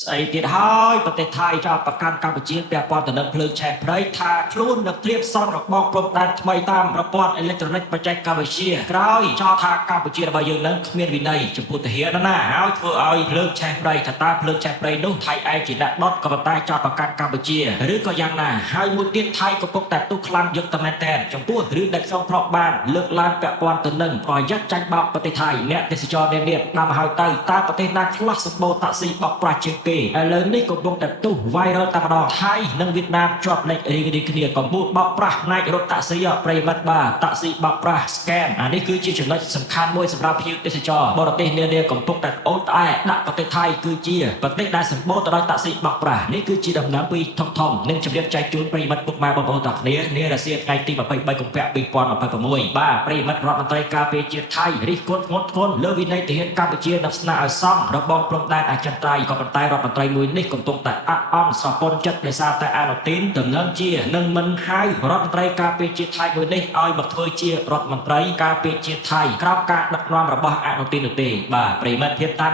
ស្អីទៀតហើយប្រទេសថៃចោទប្រកាន់កម្ពុជាពាក់ព័ន្ធទៅនឹងភ្លើងឆេះព្រៃថាខ្លួននឹងត្រៀមសង់របបព្រំដែនថ្មីតាមប្រព័ន្ធអេឡិចត្រូនិកបច្ចេកវិទ្យាក្រោយចោទថាកម្ពុជារបស់យើងនឹងគ្មានវិន័យចំពោះទាហានណាហើយធ្វើឲ្យភ្លើងឆេះព្រៃថាតើភ្លើងឆេះព្រៃនោះថៃឯងជាអ្នកដុតក៏ប៉ុន្តែចោទប្រកាន់កម្ពុជាឬក៏យ៉ាងណាហើយមួយទៀតថៃកំពុងតែទុះខ្លាំងយកតែមែនតែនចំពោះរឿងដែលខ្ញុំធ្លាប់បានលើកឡើងពាក់ព័ន្ធទៅនឹងប្រយ័ត្នចាញ់បោកប្រទេសថៃអ្នកទេសចរនានាដាំឲ្យទៅតើប្រទេសណាខ្លះសម្បូរតាក់ស៊ីបោកប្រាស់ជាងគេឥឡូវនេះកំពុងតែទុះ viral តែម្ដងថៃនិងវៀតណាមជាប់លេខរីករាយគ្នាកំពុងបោកប្រាស់ផ្នែករថតាក់ស៊ីប្រិមិត្តបាទតាក់ស៊ីបោកប្រាស់ scam អានេះគឺជាចំណុចសំខាន់មួយសម្រាប់ភ្ញៀវទេសចរបរទេសនានាកំពុងតែអូនត្អែដាក់ប្រទេសថៃគឺជាប្រទេសដែលសម្បូរទៅដោយតាក់ស៊ីបោកប្រាស់នេះគឺជាដំណើរពីធំនិងជម្រាបចែកជូនប្រិមិត្តពុកម៉ែបងប្អូនទាំងគ្នានារាសីថ្ងៃទី23កុម្ភៈ2026បាទប្រិមិត្តរដ្ឋមន្ត្រីការពារជាតិថៃរិះគន់ធ្ងន់ធ្ងរលើវិន័យទាហានកម្ពុជានៅស្នើឲ្យសង់របងព្រំដែនអចិន្ត្រៃយ៍ក៏ប៉ុន្តែរដ្ឋមន្ត្រីមួយនេះកំពុងតែអាក់អន់ស្រពន់ចិត្តដោយសារតែអាណូទីនតំណែងជានឹងមិនហៅរដ្ឋមន្ត្រីការពារជាតិថៃមួយនេះឲ្យមកធ្វើជារដ្ឋមន្ត្រីការពារជាតិថៃក្រោមការដឹកនាំរបស់អាណូទីននោះទេបាទប្រិមិត្តភាពត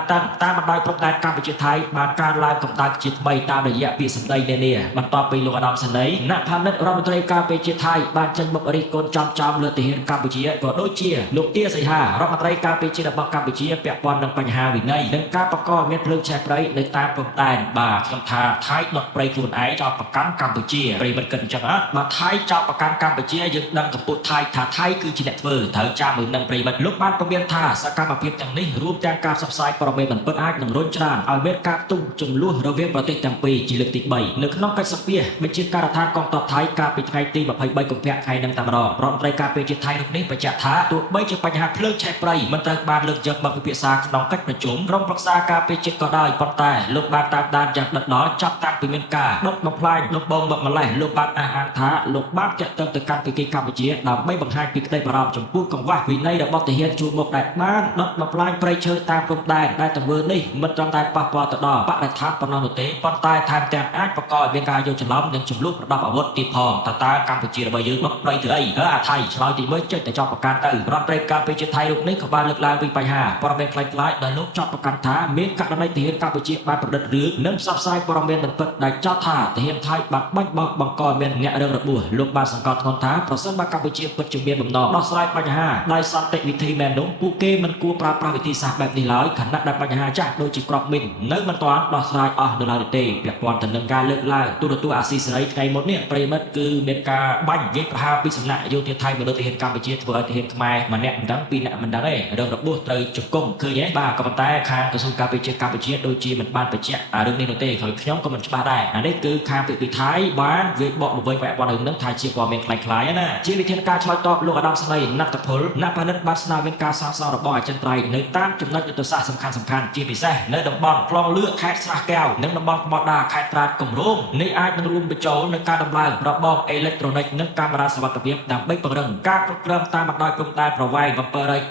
ាមបណ្ដោយព្រំដែនកម្ពុជាថៃបានកើនឡើងកម្ដៅជាថ្មីតាមរយៈពាក្យសម្ដីនានាបន្ទាប់ពីលោកឧត្តមសេនីយ៍ណផានិតរដ្ឋមន្ត្រីការពារជាតិថៃបានចេញមុខរិះគន់ចំលើទាហានកម្ពុជាក៏ដូចជាលោកទាសីហារដ្ឋមន្ត្រីការពារជាតិរបស់កម្ពុជាពាក់ព័ន្ធនឹងបញ្ហាវិន័យនិងការបង្កមានភ្លើងឆេះព្រៃនៅតាមព្រំដែនបាទខ្ញុំថាថៃដុតព្រៃខ្លួនឯងចោទប្រកាន់កម្ពុជាប្រិមិត្តគិតអញ្ចឹងអត់បើថៃចោទប្រកាន់កម្ពុជាយើងដឹងកម្ពុជាថៃថាថៃគឺជាអ្នកធ្វើត្រូវចាំមើលនឹងប្រិមិត្តលោកបានពំៀនថាសកម្មភាពទាំងនេះរួមទាំងការផ្សព្វផ្សាយព័ត៌មានមិនពិតអាចនឹងរុញច្រានឲ្យមានការទុំចំនួនរវាងប្រទេសទាំងពីរជាលើកទី3នៅក្នុងកិច្ចសម្ភាសន៍បញ្ជាការដ្ឋានកងទ័ពថៃកាលពីថ្ងៃទី23កុម្ភៈថ្ងៃនឹងតែម្ដងរដ្ឋមន្ត្រីការពារជាតិថៃរូបនេះបញ្ជាក់ថាទោះបីជាបញ្ហាភ្លើងឆេះព្រៃមិនត្រូវបានលើកយកមកពិភាក្សាក្នុងកិច្ចប្រជុំក្រុមប្រឹក្សាការពារជាតិក៏ដោយប៉ុន្តែលោកបានតាមដានយ៉ាងដិតដល់ចាប់តាំងពីមានការដុតបំផ្លាញលោកបងមកម្លេះលោកបានអះអាងថាលោកបានតាក់ទងទៅកាន់ភាគីកម្ពុជាដើម្បីបង្ហាញពីក្តីបារម្ភចំពោះកង្វះវិន័យរបស់ទាហានជួរមុខដែលបានដុតបំផ្លាញព្រៃឈើតាមព្រំដែនដែលទង្វើនេះមិនត្រឹមតែប៉ះពាល់ទៅដល់បរិស្ថានប៉ុណ្ណោះនោះទេប៉ុន្តែថែមទាំងអាចបង្កឲ្យមានការយល់ច្រឡំនិងចំនួនប្រដាប់អាវុធទៀតផងតើកម្ពុជារបស់យើងមកព្រៃធ្វើអីអាថៃឆ្លើយទី1ចេញតែចោទប្រកាន់ទៅរដ្ឋត្រីការពារជាតិថៃរូបនេះក៏បានលើកឡើងពីបញ្ហាព័ត៌មានខ្លាំងៗដែលលោកចោទប្រកាន់ថាមានករណីទាហានកម្ពុជាបានប្រឌិតរឿងនិងផ្សព្វផ្សាយព័ត៌មានមិនពិតដែលចោទថាទាហានថៃបានបាញ់បោកបង្កមានអ្នករងរបួសលោកបានសង្កត់ធ្ងន់ថាប្រសិនបើកម្ពុជាពិតជាមានបំណងដោះស្រាយបញ្ហាដោយសន្តិវិធីមែននោះពួកគេមិនគួរប្រើប្រាស់វិធីសាស្ត្របែបនេះឡើយខណៈដែលបញ្ហាចាស់ដូចជាក្របមីននៅមិនទាន់ដោះស្រាយអស់នៅឡើយទេពាក់ព័ន្ធទៅនឹងការលើកឡើងទូរទស្សន៍អាស៊ីសេរីថ្ងៃមុននេះប្រិមិត្តគឺមានការបាញ់និយាយប្រហារពីសំណាក់យោធាថៃមកលើទាហានកម្ពុជាធ្វើឲ្យទាហានខ្មែរម្នាក់មិនដឹងពីរនាក់មិនដឹងទេរងរបួសត្រូវជង្គង់ឃើញទេបាទក៏ប៉ុន្តែខាងក្រសួងការពារជាតិកម្ពុជាដូចជាមិនបានបញ្ជាក់រឿងនេះនោះទេហើយខ្ញុំក៏មិនច្បាស់ដែរអានេះគឺខាងភាគីថៃបានវាយបកមកវិញពាក់ព័ន្ធនឹងថាជាព័ត៌មានคล้ายៗណាជាវិធានការឆ្លើយតបលោកឧត្តមសេនីយ៍ណត្តពលណផានិតបានស្នើមានការសាងសង់របស់អចិន្ត្រៃយ៍នៅតាមចំណុចយុទ្ធសាស្ត្រសំខាន់ជាពិសេសនៅតំបន់ខ្លងលឿខេត្តស្រះកែវនិងតំបន់ថ្មដាខេត្តត្រាតគម្រោងនេះអាចនឹងរួមបញ្ចូលនឹងការដំឡើងរបបអេឡិចត្រូនិកនិងកាមេរ៉ាសុវត្ថិភាពដើម្បីពង្រឹងការគ្រប់គ្រងតាមបណ្ដោយព្រំដែនប្រវែង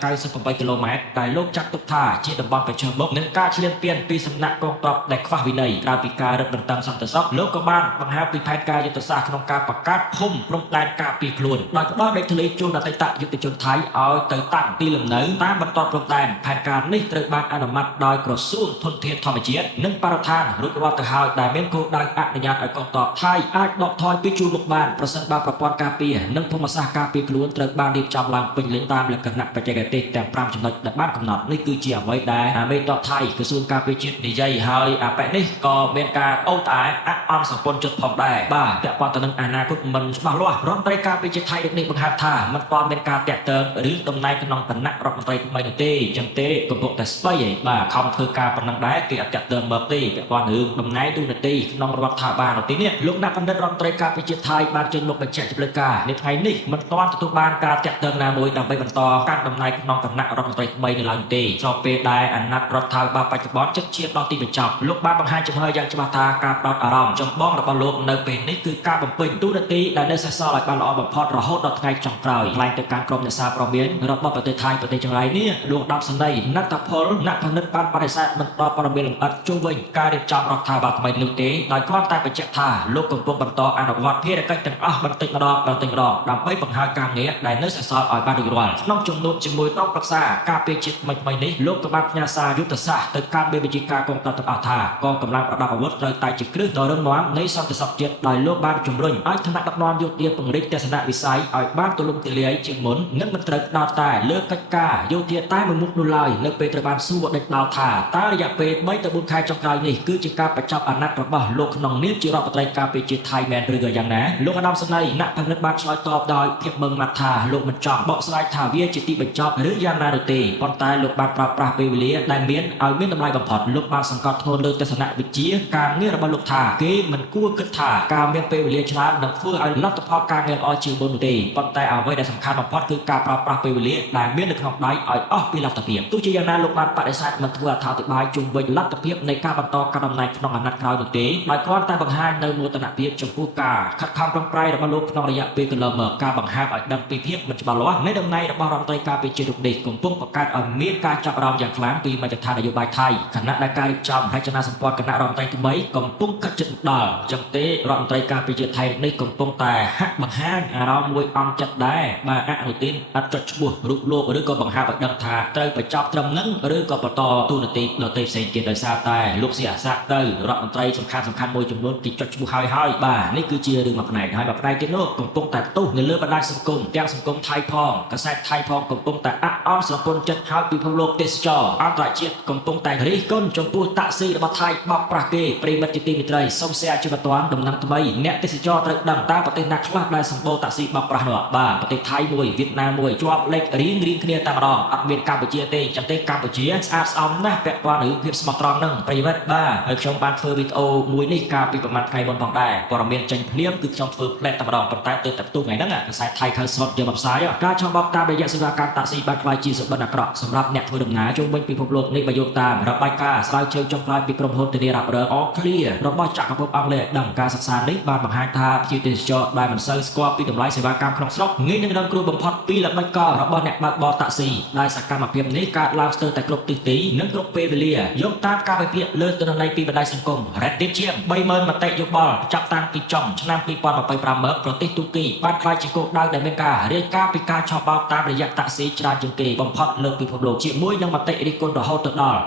798គីឡូម៉ែត្រដែលលោកចាត់ទុកថាជាតំបន់ប្រឈមមុខនឹងការឈ្លានពានពីសំណាក់កងទ័ពដែលខ្វះវិន័យក្រៅពីការរឹតបន្តឹងសន្តិសុខលោកក៏បានបង្ហាញពីផែនការយុទ្ធសាស្ត្រក្នុងការបង្កើតភូមិព្រំដែនការពារខ្លួនដោយផ្ដល់ដីធ្លីជូនអតីតយុទ្ធជនថៃឲ្យទៅតាំងទីលំនៅតាមបន្ទាត់ព្រំដែនផែនការនេះត្រូវបានអនុម័តដោយក្រសួងធនធានធម្មជាតិនិងបរិស្ថានរួចរាល់ទៅហើយដែលមានគោលដៅអនុញ្ញាតឲ្យកងទ័ពថៃអាចដកថយពីជួរមុខបានប្រសិនបើប្រព័ន្ធការពារនិងភូមិសាស្ត្រការពារខ្លួនត្រូវបានរៀបចំឡើងពេញលេញតាមលក្ខណៈបច្ចេកទេសទាំង5ចំណុចដែលបានកំណត់នេះគឺជាអ្វីដែលមេទ័ពថៃក្រសួងការពារជាតិនិយាយហើយអាប៉ែនេះក៏មានការអូនត្អែអាក់អន់សម្ពន្ធចិត្តផងដែរបាទពាក់ព័ន្ធទៅនឹងអនាគតមិនច្បាស់លាស់រដ្ឋមន្ត្រីការពារជាតិថៃរូបនេះបង្ហាញថាមិនទាន់មានការតាក់ទងឬតំណែងក្នុងឋានៈរដ្ឋមន្ត្រីថ្មីនោះទេចឹងទេកំពុងតែស្បៃឯងបាទខំធ្វើការប៉ុណ្ណឹងដែរគេអត់តាក់ទងមកទេពាក់ព័ន្ធរឿងតំណែងទូនាទីក្នុងរដ្ឋាភិបាលនោះទេនេះលោកអ្នកបណ្ឌិតរដ្ឋមន្ត្រីការពារជាតិថៃបានចេញមកបញ្ជាក់ជាផ្លូវការនៅថ្ងៃនេះមិនទាន់ទទួលបានការតាក់ទងណាមួយដើម្បីបន្តការតំណែងក្នុងឋានៈរដ្ឋមន្ត្រីថ្មីនៅឡើយទេស្របពេលដែលអាណត្តិរដ្ឋាភិបាលបច្ចុប្បន្នជិតឈានដល់ទីបញ្ចប់លោកបានបង្ហាញចំហយ៉ាងច្បាស់ថាការផ្ដោតអារម្មណ៍ចម្បងរបស់លោកនៅពេលនេះគឺការបំពេញទូនាទីដែលនៅសេសសល់ឲ្យបានល្អបំផុតរហូតដល់ថ្ងៃចុងក្រោយថ្លែងទៅកាន់ក្រុមអ្នកសារព័ត៌មានរបស់ប្រទេសថៃប្រទេសចង្រៃនេះលោកឧត្តមសេនីយ៍ណត្តផលណផានិតបានបដិសេធមិនផ្ដល់ព័ត៌មានលម្អិតជុំវិញការរៀបចំរដ្ឋាភិបាលថ្មីនោះទេដោយគ្រាន់តែបញ្ជាក់ថាលោកកំពុងបន្តអនុវត្តភារកិច្ចទាំងអស់បន្តិចម្ដងដើម្បីបង្ហើរការងារដែលនៅសេសសល់ឲ្យបានរួចរាល់ក្នុងជំនួបជាមួយក្រុមប្រឹក្សាការពារជាតិថ្មីនេះលោកក៏បានផ្ញើសារយុទ្ធសាស្ត្រទៅកាន់មេបញ្ជាការកងទ័ពទាំងអស់ ថាកងកម្លាំងប្រដាប់អាវុធត្រូវតែជាគ្រឹះដ៏រឹងមាំនៃសន្តិសុខជាតិដោយលោកបានជំរុញឲ្យថ្នាក់ដឹកនាំយោធាពង្រីកទស្សនវិស័យឲ្យបានទូលំទូលាយជាងមុននិងមិនត្រូវផ្ដោតតែលើកិច្ចការយោធាតែមួយមុខនោះឡើយនៅពេលត្រូវបានសួរដេញដោលថាតើរយៈពេល3ទៅ4ខែចុងក្រោយនេះគឺជាការបញ្ចប់អាណត្តិរបស់លោកក្នុងនាមជារដ្ឋមន្ត្រីការពារជាតិថៃមែនឬក៏យ៉ាងណាលោកឧត្តមសេនីយ៍អ្នកផលិតបានឆ្លើយតបដោយភាពម៉ឺងម៉ាត់ថាលោកមិនចង់បកស្រាយថាវាជាទីបញ្ចប់ឬយ៉ាងណានោះទេប៉ុន្តែលោកបានប្រើប្រាស់ពេលវេលាដែលមានឲ្យមានតម្លៃបំផុតលោកបានសង្កត់ធ្ងន់លើទស្សនវិជ្ជាការងាររបស់លោកថាគេមិនគួរគិតថាការមានពេលវេលាច្រើននឹងធ្វើឲ្យលទ្ធផលការងារល្អជាងមុននោះទេប៉ុន្តែអ្វីដែលសំខាន់បំផុតគឺការប្រើប្រាស់ពេលវេលាដែលមាននៅក្នុងដៃឲ្យអស់ពីលទ្ធភាពទោះជាយ៉ាងណាលោកបានបដិសេធមិនធ្វើអត្ថាធិប្បាយជុំវិញលទ្ធភាពនៃការបន្តការតំណែងក្នុងអាណត្តិក្រោយនោះទេដោយគ្រាន់តែបង្ហាញនៅមោទនភាពចំពោះការខិតខំប្រឹងប្រែងរបស់លោកក្នុងរយៈពេលកន្លងមកការបង្ហាញឲ្យដឹងពីភាពមិនច្បាស់លាស់នៃតំណែងរបស់រដ្ឋមន្ត្រីការពារជាតិរូបនេះកំពុងបង្កើតឲ្យមានការចាប់អារម្មណ៍យ៉ាងខ្លាំងពីមជ្ឈដ្ឋាននយោបាយថៃខណៈដែលការរៀបចំរចនាសម្ព័ន្ធគណៈរដ្ឋមន្ត្រីថ្មីកំពុងខិតជិតដល់អញ្ចឹងទេរដ្ឋមន្ត្រីការពារជាតិថៃនេះកំពុងតែហាក់បង្ហាញអារម្មណ៍មួយអន់ចិត្តដែរបាទអនុទានអត់ចុចឈ្មោះរូបលោកឬក៏បង្ហាញឲ្យដឹងថាត្រូវបញ្ចប់ត្រឹមហ្នឹងឬក៏បន្តទូនាទីដទៃផ្សេងទៀតដោយសារតែលោកសៀអាសាក់ទៅរដ្ឋមន្ត្រីសំខាន់មួយចំនួនគេចុចឈ្មោះហើយបាទនេះគឺជារឿងមួយផ្នែកហើយមួយផ្នែកទៀតនោះកំពុងតែផ្ទុះនៅលើបណ្ដាញសង្គមទាំងសង្គមថៃផងកាសែតថៃផងកំពុងតែអាក់អន់ស្រពន់ចិត្តហើយពិភពលោកទេសចរអន្តរជាតិកំពុងតែរិះគន់ចំពោះតាក់ស៊ីរបស់ថៃបោកប្រាស់គេប្រិមិត្តជាទីមេត្រីសូមแชร์ជាបន្តដំណឹងថ្មីអ្នកទេសចរត្រូវដឹងតើប្រទេសណាខ្លះដែលសម្បូរតាក់ស៊ីបោកប្រាស់នោះបាទប្រទេសថៃមួយវៀតណាមមួយជាប់លេខរៀងគ្នាតែម្ដងអត់មានកម្ពុជាទេចឹងទេកម្ពុជាស្អាតស្អំណាស់ពាក់ព័ន្ធនឹងភាពស្មោះត្រង់នឹងប្រិមិត្តបាទហើយខ្ញុំបានធ្វើវីដេអូមួយនេះកាលពីប្រហែលថ្ងៃមុនផងដែរព័ត៌មានចេញភ្លាមគឺខ្ញុំធ្វើផ្លែតតែម្ដងប៉ុន្តែទៅតែផ្ទុះថ្ងៃហ្នឹងខ្សែថៃខៅស្រុតយកមកផ្សាយការឆបោកតាមរយៈសេវាកម្មតាក់ស៊ីបានក្លាយជាសុបិនអាក្រក់សម្រាប់អ្នកធ្វើដំណើរជុំវិញពិភពលោកនេះបើយោងតាមរបាយការណ៍ស្រាវជ្រាវចុងក្រោយពីក្រុមហ៊ុនធានារ៉ាប់រង All Clear របស់ចក្រភពអង់គ្លេសដឹងការសិក្សានេះបានបង្ហាញថាភ្ញៀវទេសចរដែលមិនសូវស្គាល់ពីតម្លៃសេវាកម្មក្នុងស្រុកងាយនឹងរងគ្រោះបំផុតពីល្បិចកលរបស់អ្នកបើកបរតាក់ស៊ីដែលសកម្មភាពនេះកើតឡើងស្ទើរតែគ្រប់ទិសទីនិងគ្រប់ពេលវេលាយោងតាមការវិភាគលើទិន្នន័យពីបណ្ដាញសង្គម Reddit ជាង 30,000 មតិយោបល់ចាប់តាំងពីចុងឆ្នាំ2025មកប្រទេសទូគីបានក្លាយជាគោលដៅដែលមានការរាយការណ៍ពីការឆបោកតាមរយៈតាក់ស៊ីច្រើនជាងគេបំផុតលើពិភពលោកជាមួយនឹងមតិរិះគន់រហូតដល់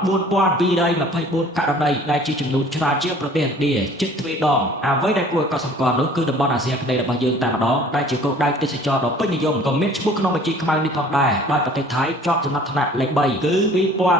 4,224 ករណីដែលជាចំនួនច្រើនជាងប្រទេសឥណ្ឌាជិតទ្វេដងអ្វីដែលគួរឲ្យកត់សម្គាល់នោះគឺតំបន់អាស៊ីអាគ្នេយ៍របស់យើងតែម្ដងដែលជាគោលដៅទេសចរដ៏ពេញនិយមក៏មានឈ្មោះក្នុងបញ្ជីខ្មៅនេះផងដែរដោយប្រទេសថៃជាប់ចំណាត់ថ្នាក់លេខ3គឺ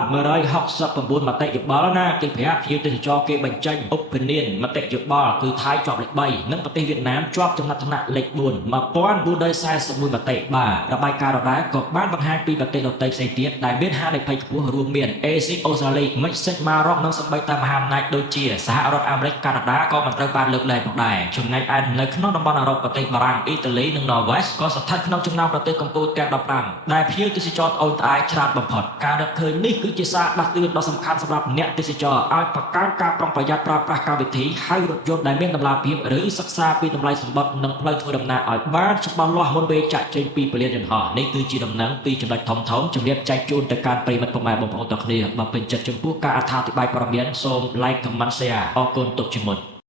2,169 មតិយោបល់ណាគេប្រាប់ភ្ញៀវទេសចរគេបញ្ចេញឧបនាមតិយោបល់គឺថៃជាប់លេខ3និងប្រទេសវៀតណាមជាប់ចំណាត់ថ្នាក់លេខ4 1,441 មតិបាទរបាយការណ៍ដដែលក៏បានបង្ហាញពីប្រទេសដទៃផ្សេងទៀតដែលមានហានិភ័យខ្ពស់រួមមានអេស៊ីអូស្ត្រាលីមិចស៊ិកម៉ារ៉ុកនិងសូម្បីតែមហាអំណាចដូចជាសហរដ្ឋអាមេរិកកាណាដាក៏មិនត្រូវបានលើកលែងផងដែរចំណែកឯនៅក្នុងតំបន់អឺរ៉ុបប្រទេសបារាំងអ៊ីតាលីនិងណ័រវ៉េសក៏ស្ថិតក្នុងចំណោមប្រទេសកំពូលទាំង15ដែលភ្ញៀវទេសចរត្អូញត្អែច្រើនបំផុតការរកឃើញនេះគឺជាសារដាស់តឿនដ៏សំខាន់សម្រាប់អ្នកទេសចរឲ្យបង្កើនការប្រុងប្រយ័ត្នប្រើប្រាស់កម្មវិធីហៅរថយន្តដែលមានតម្លាភាពឬសិក្សាពីតម្លៃសម្បត្តិនិងផ្លូវធ្វើដំណើរឲ្យបានច្បាស់លាស់មុនពេលចាក់ចេញពីពលានយន្តហោះនេះគឺជាដំណឹងពីចំណុចធំជំរាបចែកជូនទៅកាន់ប្រិយមិត្តពុកម៉ែបងប្អូនទាំងគ្នាបើពេញចិត្តចំពោះការអត្ថាធិប្បាយព័ត៌មានសូម like comment share អរគុណទុកជាមុន